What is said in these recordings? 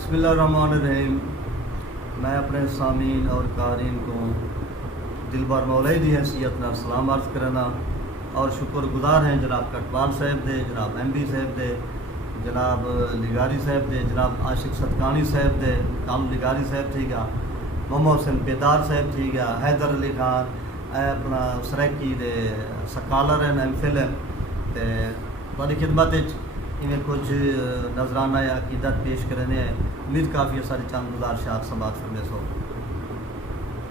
بسم اللہ الرحمن الرحیم۔ میں اپنے سامعین اور قارئین کو دلبر مولوی دی حیثیت نال سلام عرض کرنا اور شکر گزار ہیں جناب کٹوال صاحب دے، جناب ایم ڈی صاحب دے، جناب لگاری صاحب دے، جناب عاشق صدقانی صاحب دے، کام لگاری صاحب تھی گا، محمد حسین بیدار صاحب تھی گا، حیدر علی خان اپنا سریکی دے سکالر ہیں، ایم فل ہیں تے تاری خدمت میں کچھ نظرانہ یا عقیدت پیش کرنے ہیں۔ امید کافی ساری چند گزارشات سماعت فرمے سو۔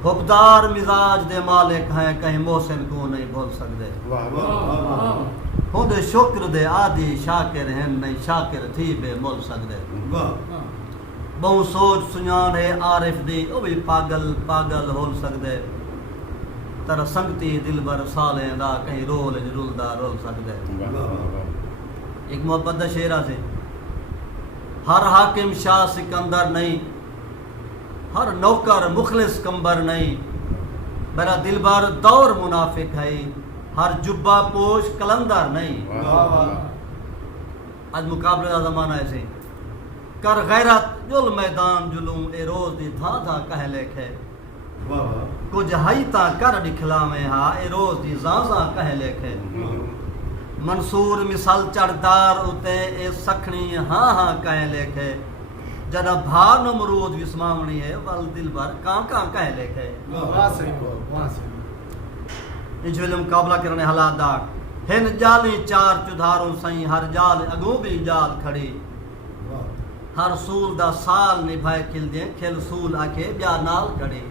حقدار مزاج دے مالک ہیں، کہیں محسن کو نہیں بول سکتے، ہوں دے شکر دے عادی شاکر ہیں، نہیں شاکر تھی بے مول سکتے، بہو سوچ سنیان ہے عارف دی او بھی پاگل پاگل ہول سکتے، تر سنگتی دل بر سالیں دا کہیں رول جرول دا رول سکتے۔ ایک محبت دا شعرہ سے، ہر حاکم شاہ سکندر نہیں، ہر نوکر مخلص کمبر نہیں، میرا دل بر دور منافق ہے، ہر جبہ پوش کلندر نہیں۔ آج مقابلے دا زمانہ ایسے کر غیرت جل میدان جلوں، اے روز دی تھا تھا کہہ لکھے، کچھ ہائی تا کر دکھلا میں ہاں، اے روز دی زاں کہہ لکھے، منصور مثال چڑدار اتے اے سکھنی ہاں ہاں کہہ لکھے، جنا بھار نمرود وسمامنی ہے ول دل بر کاں کاں کہہ لکھے۔ انج ویلے مقابلہ کرنے حالات دا ہن جالی چار چدھاروں سائیں، ہر جال اگوں بھی جال کھڑی، ہر سول دا سال نبھائے کھل دیں، کھل سول آکے بیا نال کھڑی،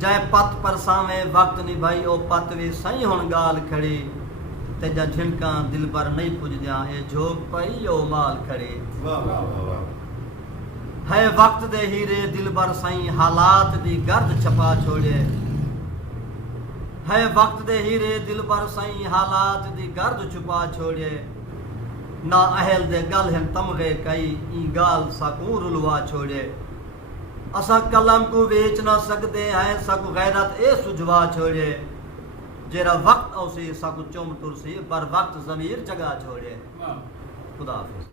جائے پت پرساویں وقت نبھائی او پت وی سائیں ہن گال کھڑی، تے جا جھنکاں دل بر نہیں پج دیاں، اے جھوک پئی او مال کھڑی۔ ہے وقت دے ہیرے دل بر سائیں، حالات دی گرد چھپا چھوڑے، ہے وقت دے ہیرے دل بر سائیں، حالات دی گرد چھپا چھوڑے، نا اہل دے گل ہن تمغے کئی، ای گال سکوں رلوا چھوڑے، اسا کلم کو ویچ نہ سکتے ہیں، سکو غیرت اے سجوا چھوڑے، جیرا وقت اوسی سکو چوم ترسی، پر وقت ضمیر جگہ چھوڑے۔ خدا حافظ۔